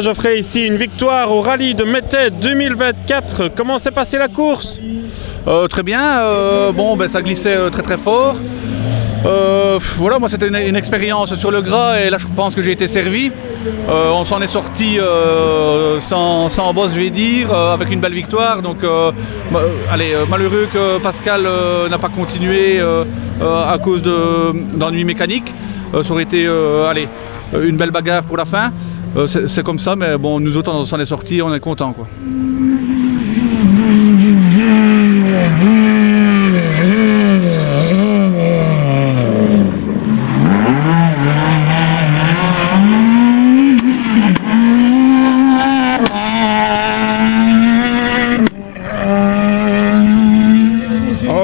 Voilà Geoffrey, ici une victoire au rallye de Mettey 2024. Comment s'est passée la course? Très bien, ça glissait très très fort. Voilà, moi c'était une expérience sur le gras et là je pense que j'ai été servi. On s'en est sorti sans bosse, je vais dire, avec une belle victoire. Donc malheureux que Pascal n'a pas continué à cause d'ennuis mécaniques. Ça aurait été une belle bagarre pour la fin. C'est comme ça, mais bon, nous autres on s'en est sortis, on est contents, quoi.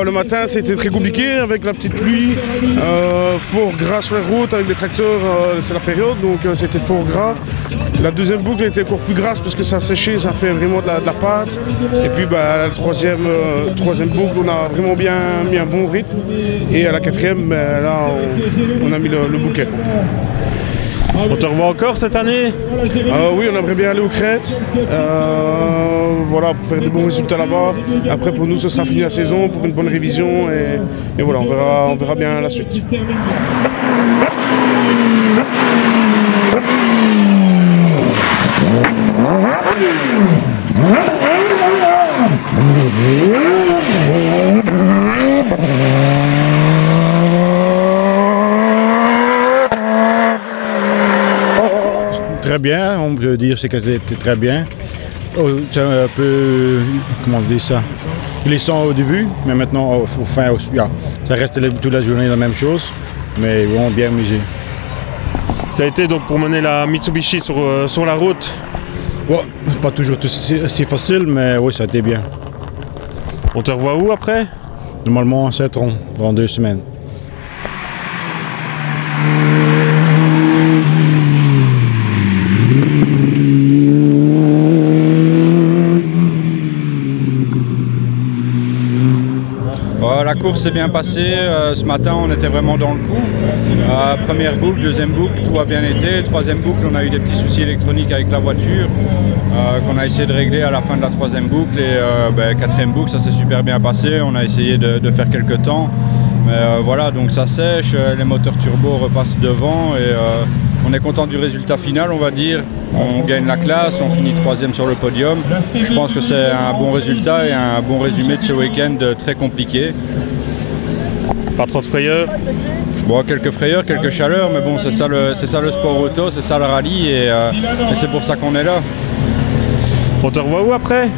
Le matin c'était très compliqué avec la petite pluie, fort gras sur les routes avec les tracteurs, c'est la période donc c'était fort gras. La deuxième boucle était encore plus grasse parce que ça a séché, ça fait vraiment de la pâte. Et puis la troisième boucle on a vraiment bien mis un bon rythme et à la quatrième là on a mis le bouquet. On te revoit encore cette année? Oui, on aimerait bien aller aux Crêtes, voilà, pour faire de bons résultats là-bas. Après, pour nous, ce sera fini la saison, pour une bonne révision, et voilà, on verra bien la suite. Très bien, on peut dire que c'était très bien. C'est un peu, comment dire ça, glissant au début, mais maintenant au fin, ça reste toute la journée la même chose, mais ils vont bien amuser. Ça a été donc pour mener la Mitsubishi sur la route? Ouais, pas toujours si facile, mais oui, ça a été bien. On te revoit où après? Normalement, 7 ronds, dans 2 semaines. La course s'est bien passée, ce matin on était vraiment dans le coup. Première boucle, deuxième boucle, tout a bien été. Troisième boucle, on a eu des petits soucis électroniques avec la voiture qu'on a essayé de régler à la fin de la troisième boucle. Et quatrième boucle, ça s'est super bien passé, on a essayé de faire quelques temps. Mais voilà, donc ça sèche, les moteurs turbo repassent devant et on est content du résultat final, on va dire. On gagne la classe, on finit troisième sur le podium. Je pense que c'est un bon résultat et un bon résumé de ce week-end très compliqué. Pas trop de frayeurs? Bon, quelques frayeurs, quelques chaleurs, mais bon, c'est ça le sport auto, c'est ça le rallye et c'est pour ça qu'on est là. On te revoit où après?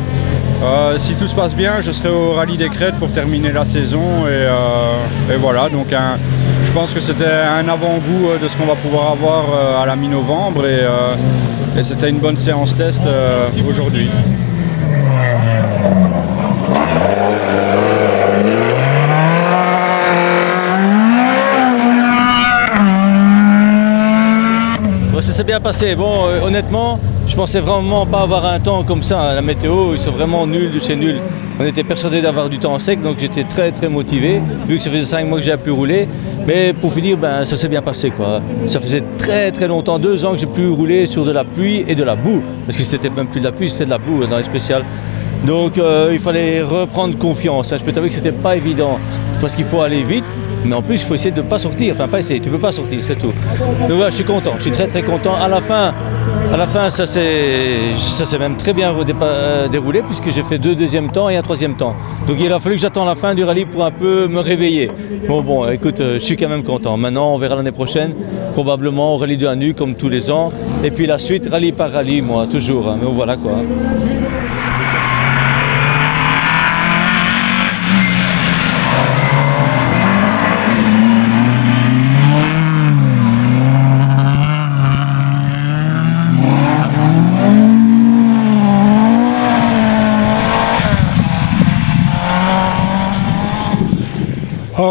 Si tout se passe bien, je serai au rallye des Crêtes pour terminer la saison et voilà, donc je pense que c'était un avant-goût de ce qu'on va pouvoir avoir à la mi-novembre et c'était une bonne séance test aujourd'hui. Ça s'est bien passé. Bon, honnêtement, je pensais vraiment pas avoir un temps comme ça. La météo, ils sont vraiment nuls de chez nuls. On était persuadés d'avoir du temps sec, donc j'étais très très motivé, vu que ça faisait 5 mois que j'ai plus roulé. Mais pour finir, ça s'est bien passé, quoi. Ça faisait très très longtemps, 2 ans que j'ai plus roulé sur de la pluie et de la boue. Parce que c'était même plus de la pluie, c'était de la boue dans les spéciales. Donc il fallait reprendre confiance. Je peux t'avouer que c'était pas évident. Parce qu'il faut aller vite. Mais en plus, il faut essayer de ne pas sortir. Enfin, pas essayer, tu ne peux pas sortir, c'est tout. Donc voilà, je suis content, je suis très très content. À la fin ça s'est même très bien déroulé puisque j'ai fait 2 deuxièmes temps et un 3e temps. Donc il a fallu que j'attende la fin du rallye pour un peu me réveiller. Bon, écoute, je suis quand même content. Maintenant, on verra l'année prochaine, probablement au rallye de Hanu comme tous les ans. Et puis la suite, rallye par rallye, moi, toujours. Mais voilà quoi.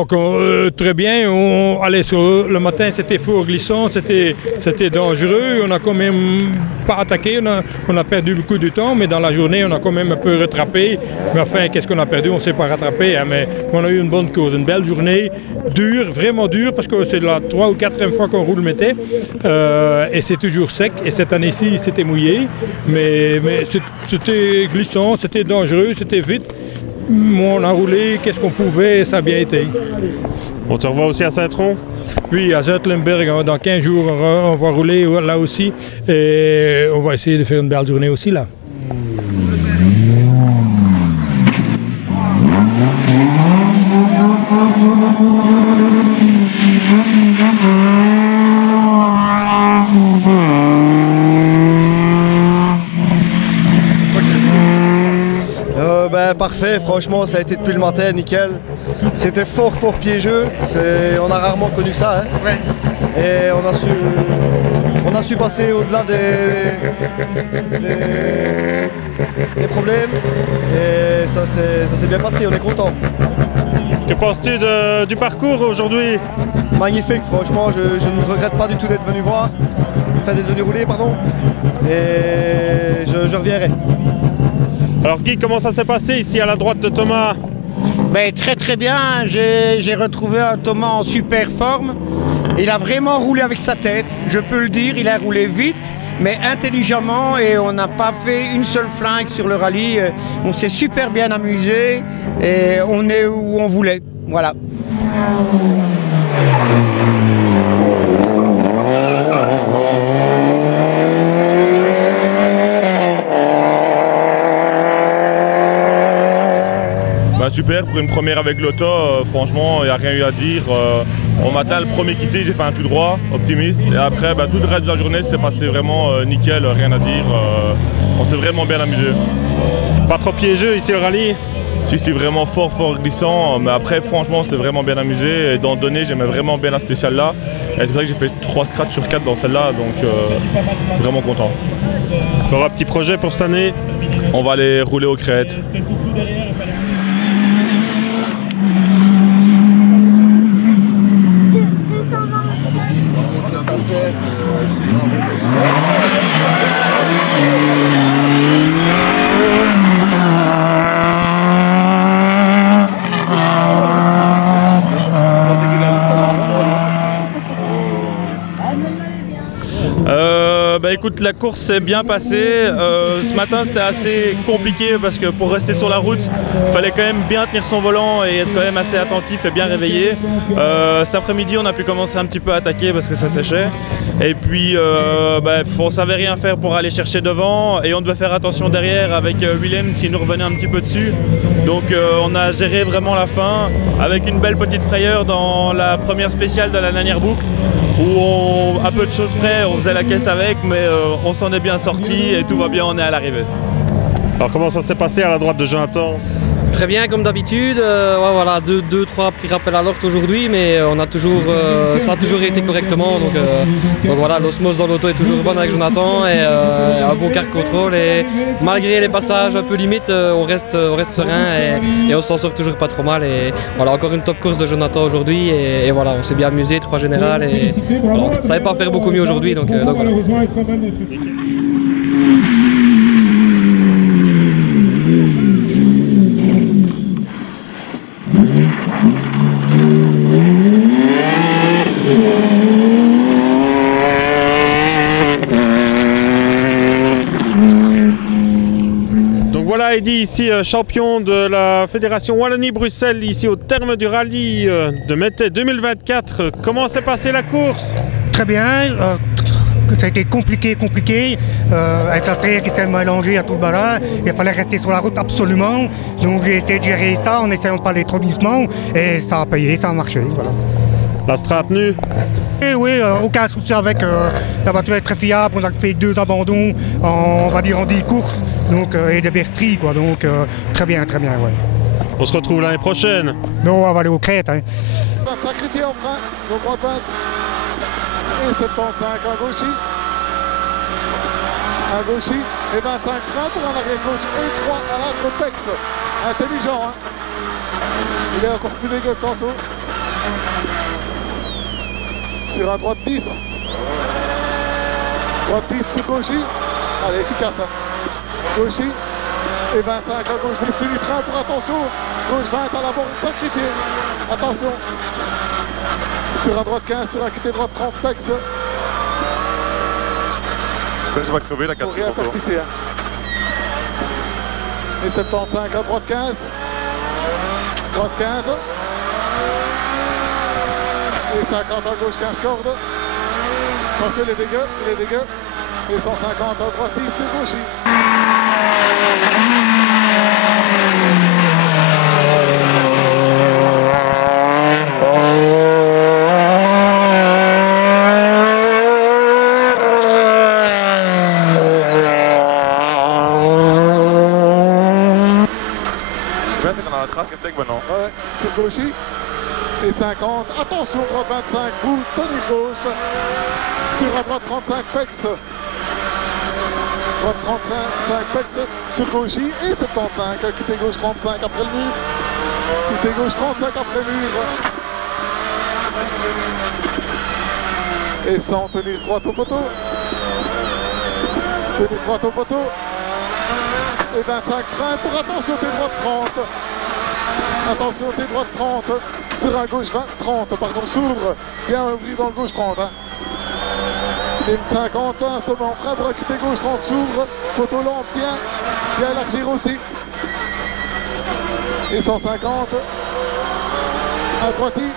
Donc très bien, on allait sur le matin, c'était fort glissant, c'était dangereux, on a quand même pas attaqué, on a perdu beaucoup de temps, mais dans la journée on a quand même un peu rattrapé. Mais enfin, qu'est-ce qu'on a perdu? On ne s'est pas rattrapé, hein, mais on a eu une bonne cause, une belle journée, dure, vraiment dure, parce que c'est la 3e ou 4e fois qu'on roule Métais, et c'est toujours sec, et cette année-ci c'était mouillé, mais c'était glissant, c'était dangereux, c'était vite. On a roulé, qu'est-ce qu'on pouvait, ça a bien été. On te revoit aussi à Saint-Tron? Oui, à Zuidlenberg, dans 15 jours, on va rouler là aussi. Et on va essayer de faire une belle journée aussi là. Parfait, franchement ça a été depuis le matin, nickel. C'était fort piégeux, on a rarement connu ça. Hein. Ouais. Et on a su passer au-delà des problèmes. Et ça s'est bien passé, on est content. Que penses-tu du parcours aujourd'hui? Magnifique, franchement, je ne regrette pas du tout d'être venu voir. Enfin d'être venu rouler, pardon. Et je reviendrai. Alors Guy, comment ça s'est passé ici à la droite de Thomas? Ben, très bien, j'ai retrouvé un Thomas en super forme. Il a vraiment roulé avec sa tête, je peux le dire, il a roulé vite, mais intelligemment et on n'a pas fait une seule flingue sur le rallye. On s'est super bien amusé et on est où on voulait, voilà. Super, pour une première avec l'auto, franchement, il n'y a rien eu à dire. Au matin, le premier quitté, j'ai fait un tout droit, optimiste. Et après, tout le reste de la journée s'est passé vraiment nickel, rien à dire. On s'est vraiment bien amusé. Pas trop piégeux ici au rallye? Si, c'est vraiment fort glissant. Mais après, franchement, c'est vraiment bien amusé. Et dans le donné, j'aimais vraiment bien la spéciale là. Et c'est vrai que j'ai fait 3 scratchs sur 4 dans celle-là, donc vraiment content. Encore un petit projet pour cette année? On va aller rouler aux crêtes. Écoute, la course s'est bien passée. Ce matin c'était assez compliqué parce que pour rester sur la route, il fallait quand même bien tenir son volant et être quand même assez attentif et bien réveillé. Cet après-midi on a pu commencer un petit peu à attaquer parce que ça séchait. Et puis on savait rien faire pour aller chercher devant et on devait faire attention derrière avec Williams qui nous revenait un petit peu dessus. Donc on a géré vraiment la fin avec une belle petite frayeur dans la première spéciale de la dernière boucle, où à peu de choses près on faisait la caisse avec, mais on s'en est bien sorti et tout va bien, on est à l'arrivée. Alors comment ça s'est passé à la droite de Jonathan? Très bien comme d'habitude, ouais, voilà, 2-3 petits rappels à l'ordre aujourd'hui, mais on a toujours, ça a toujours été correctement, donc voilà, l'osmose dans l'auto est toujours bonne avec Jonathan et un bon car contrôle, et malgré les passages un peu limites, on reste serein et on s'en sort toujours pas trop mal, et voilà, encore une top course de Jonathan aujourd'hui, et voilà, on s'est bien amusé, 3 générales, et voilà, on ne savait pas faire beaucoup mieux aujourd'hui, donc voilà. Eddy, ici champion de la Fédération Wallonie-Bruxelles, ici au terme du rallye de Métais 2024. Comment s'est passée la course? Très bien, ça a été compliqué, avec la terre qui s'est mélangée à tout le barrage. Il fallait rester sur la route absolument. Donc j'ai essayé de gérer ça en essayant de pas aller trop doucement et ça a payé, ça a marché. Voilà. La Strat nue? Et oui, aucun souci avec. La voiture est très fiable, on a fait 2 abandons on va dire en 10 courses, donc, et des bertries, quoi, donc très bien, ouais. On se retrouve l'année prochaine? Non, on va aller aux crêtes. Hein. Sacrifié en frein, donc droite 20 et 75 à gauche. À gauche et 25 freins pour un arrière gauche et 3 à la Copex. Intelligent, hein. Il est encore plus dégueu que tantôt. Sur un droite 10. Droite 10 sur Gauchy. Allez, efficace. Hein. Gauchy. Et 25 à gauche, mais suivi frein pour attention. Gauche 20 à la borne sacrifiée. Attention. Sur un droite 15, sur un quitté droite 30 Fex. Je vais crever la 4. Pour rien percuter. Hein. Et 75 à droite 15. Droite 15. Et 50 à gauche 15 cordes. Attention les dégâts. Et 150 à droite 10 sur Gauchy. Maintenant. Ouais, sur Gauchy. Et 50. Attention, droite 25, bout, Tony gauche. Sur la droite 35, Fex. Droite 35, Fex sur Gauchy. Et 75, quitté gauche 35 après le mur. Quitté gauche 35 après le mur. Et sans tenir droite au poteau. Tenir droite au poteau. Et 25 frein pour attention, tes droite 30. Attention, tes droite 30, sur un gauche 20, 30, pardon, s'ouvre, bien ouvrir dans le gauche 30. Hein. Et 51, sommet en frein pour quitter gauche 30, s'ouvre, photo lente, bien élargir aussi. Et 150, à droiti,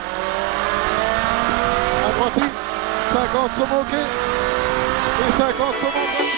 50, sommet ok, et 50, sommet